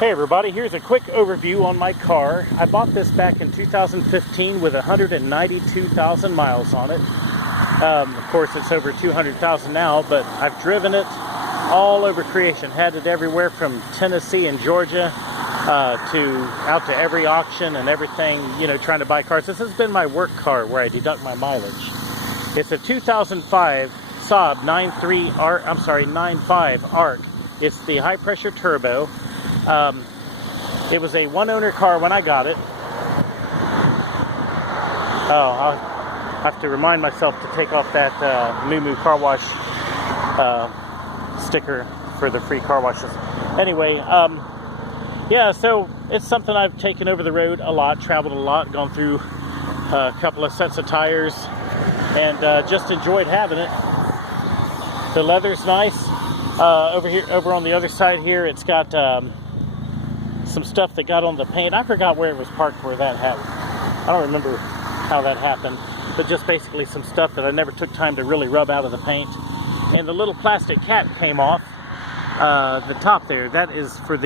Hey everybody, here's a quick overview on my car. I bought this back in 2015 with 192,000 miles on it. Of course it's over 200,000 now, but I've driven it all over creation. Had it everywhere from Tennessee and Georgia out to every auction and everything, you know, trying to buy cars. This has been my work car where I deduct my mileage. It's a 2005 Saab 95 ARC. It's the high pressure turbo. It was a one-owner car when I got it. Oh, I'll have to remind myself to take off that Moo Car Wash sticker for the free car washes. Anyway, yeah, so it's something I've taken over the road a lot, traveled a lot, gone through a couple of sets of tires, and just enjoyed having it. The leather's nice. Over on the other side here, it's got some stuff that got on the paint. I forgot where it was parked where that happened. I don't remember how that happened, but just basically some stuff that I never took time to really rub out of the paint. And the little plastic cap came off the top there. That is for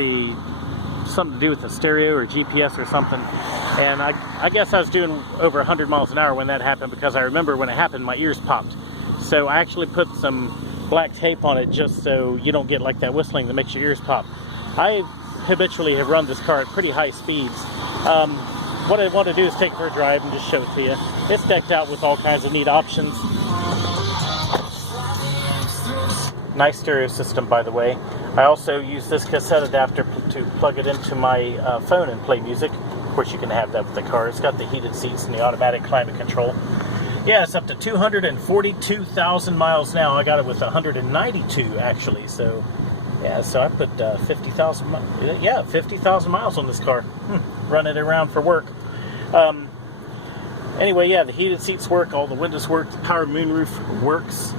something to do with the stereo or GPS or something. And I guess I was doing over 100 miles an hour when that happened, because I remember when it happened my ears popped. So I actually put some black tape on it just so you don't get like that whistling that makes your ears pop. I habitually have run this car at pretty high speeds. What I want to do is take it for a drive and just show it to you. It's decked out with all kinds of neat options. Nice stereo system, by the way. I also use this cassette adapter to plug it into my phone and play music. Of course, you can have that with the car. It's got the heated seats and the automatic climate control. Yeah, it's up to 242,000 miles now. I got it with 192 actually. So, yeah, so I put 50,000 miles on this car. Run it around for work. Anyway, yeah, the heated seats work, all the windows work, the power moonroof works.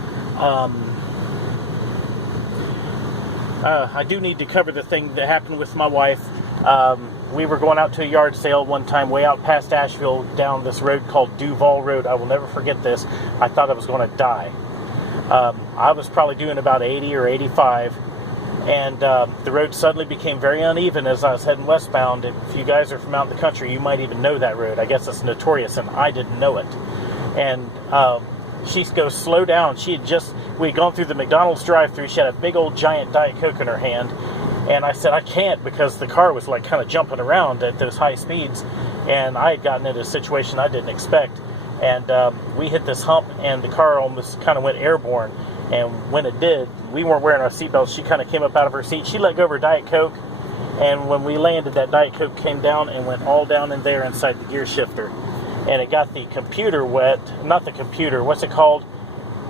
I do need to cover the thing that happened with my wife. We were going out to a yard sale one time way out past Asheville down this road called Duval Road. I will never forget this. I thought I was going to die. I was probably doing about 80 or 85, and the road suddenly became very uneven as I was heading westbound. If you guys are from out in the country, you might even know that road. I guess it's notorious, and I didn't know it. And she goes, slow down. We had gone through the McDonald's drive-thru. She had a big old giant Diet Coke in her hand. And I said, I can't, because the car was like kind of jumping around at those high speeds. And I had gotten into a situation I didn't expect. And we hit this hump, and the car almost kind of went airborne. And when it did, we weren't wearing our seatbelts. She kind of came up out of her seat. She let go of her Diet Coke. And when we landed, that Diet Coke came down and went all down in there inside the gear shifter. And it got the computer wet. Not the computer. What's it called?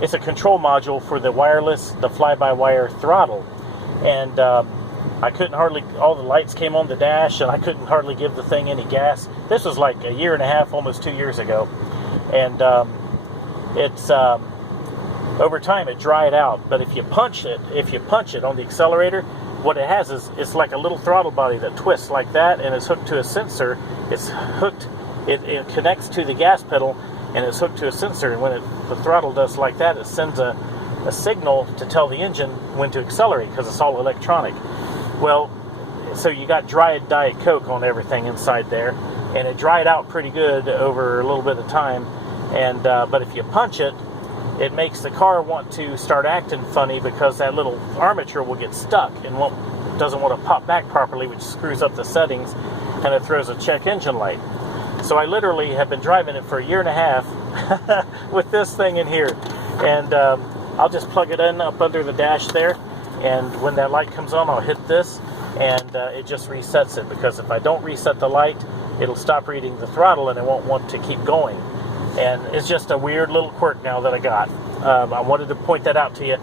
It's a control module for the fly-by-wire throttle. And I couldn't hardly, all the lights came on the dash, and I couldn't hardly give the thing any gas. This was like a year and a half, almost 2 years ago. And over time it dried out. But if you punch it on the accelerator, what it has is, it's like a little throttle body that twists like that, and it's hooked to a sensor. It connects to the gas pedal, and it's hooked to a sensor, and when the throttle does like that, it sends a signal to tell the engine when to accelerate, because it's all electronic. Well, so you got dried Diet Coke on everything inside there, and it dried out pretty good over a little bit of time. And but if you punch it, it makes the car want to start acting funny, because that little armature will get stuck and doesn't want to pop back properly, which screws up the settings, and it throws a check engine light. So I literally have been driving it for a year and a half with this thing in here. And I'll just plug it in up under the dash there. And when that light comes on, I'll hit this, and it just resets it. Because if I don't reset the light, it'll stop reading the throttle, and it won't want to keep going. And it's just a weird little quirk now that I got. I wanted to point that out to you.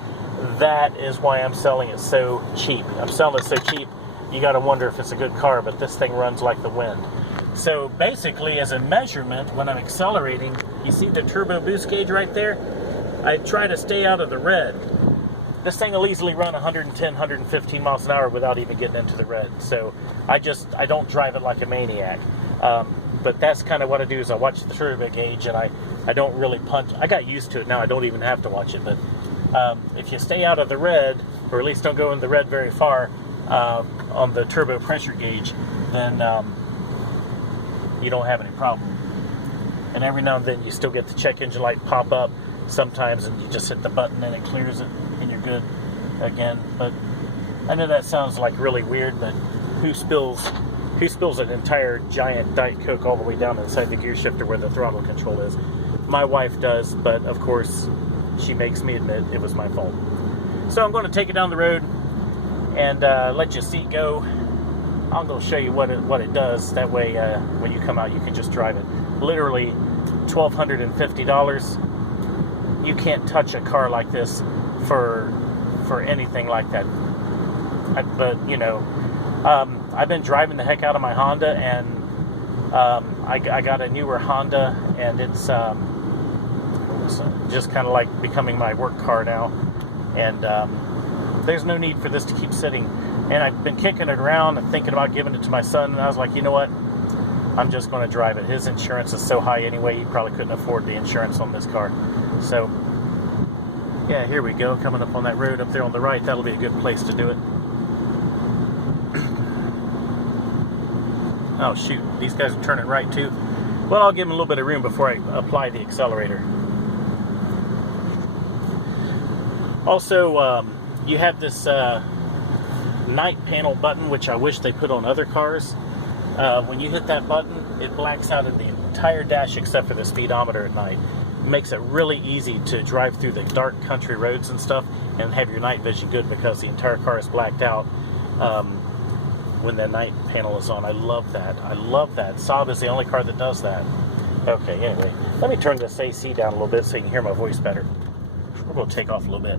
That is why I'm selling it so cheap. I'm selling it so cheap, you got to wonder if it's a good car, but this thing runs like the wind. So basically, as a measurement, when I'm accelerating, you see the turbo boost gauge right there? I try to stay out of the red. This thing will easily run 110, 115 miles an hour without even getting into the red. So I don't drive it like a maniac. But that's kind of what I do, is I watch the turbo gauge, and I don't really punch. I got used to it now. I don't even have to watch it. But if you stay out of the red, or at least don't go in the red very far, on the turbo pressure gauge, then you don't have any problem. And every now and then you still get the check engine light pop up sometimes, and you just hit the button and it clears it and you're good again. But I know that sounds like really weird, but who spills an entire giant Diet Coke all the way down inside the gear shifter where the throttle control is? My wife does, but of course she makes me admit it was my fault. So I'm going to take it down the road and let your seat go. I'm going to show you what it does. That way when you come out you can just drive it. Literally $1,250. You can't touch a car like this for anything like that. But you know, I've been driving the heck out of my Honda, and I got a newer Honda, and it's just kind of like becoming my work car now. And there's no need for this to keep sitting. And I've been kicking it around and thinking about giving it to my son, and I was like, you know what? I'm just going to drive it. His insurance is so high anyway, he probably couldn't afford the insurance on this car. So, yeah, here we go. Coming up on that road up there on the right, that'll be a good place to do it. Oh, shoot. These guys are turning right, too. Well, I'll give them a little bit of room before I apply the accelerator. Also, you have this night panel button, which I wish they put on other cars. When you hit that button, it blacks out of the entire dash except for the speedometer at night. It makes it really easy to drive through the dark country roads and stuff and have your night vision good because the entire car is blacked out when the night panel is on. I love that. I love that. Saab is the only car that does that. Okay, anyway, let me turn this AC down a little bit so you can hear my voice better. We're going to take off a little bit.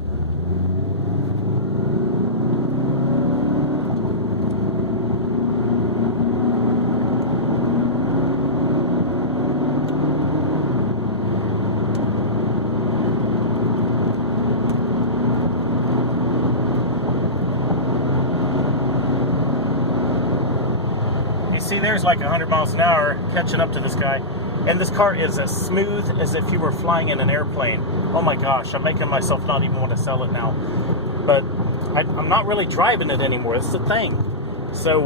See, there's like 100 miles an hour catching up to this guy, and this car is as smooth as if you were flying in an airplane. Oh my gosh, I'm making myself not even want to sell it now, but I'm not really driving it anymore. That's the thing. So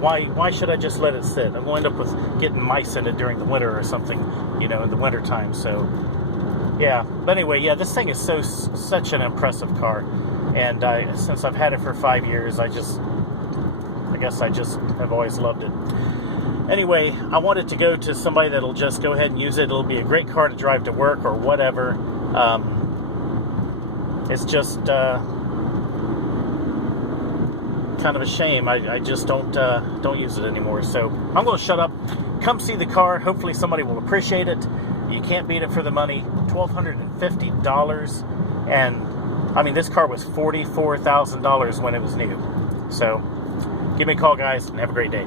why should I just let it sit? I'm going to end up with getting mice in it during the winter or something, you know, in the winter time. So yeah, but anyway, yeah, this thing is such an impressive car, and since I've had it for 5 years, I guess I just have always loved it. Anyway, I want it to go to somebody that'll just go ahead and use it. It'll be a great car to drive to work or whatever. It's just kind of a shame. I just don't use it anymore. So I'm going to shut up. Come see the car. Hopefully somebody will appreciate it. You can't beat it for the money. $1,250. And I mean, this car was $44,000 when it was new. So give me a call, guys, and have a great day.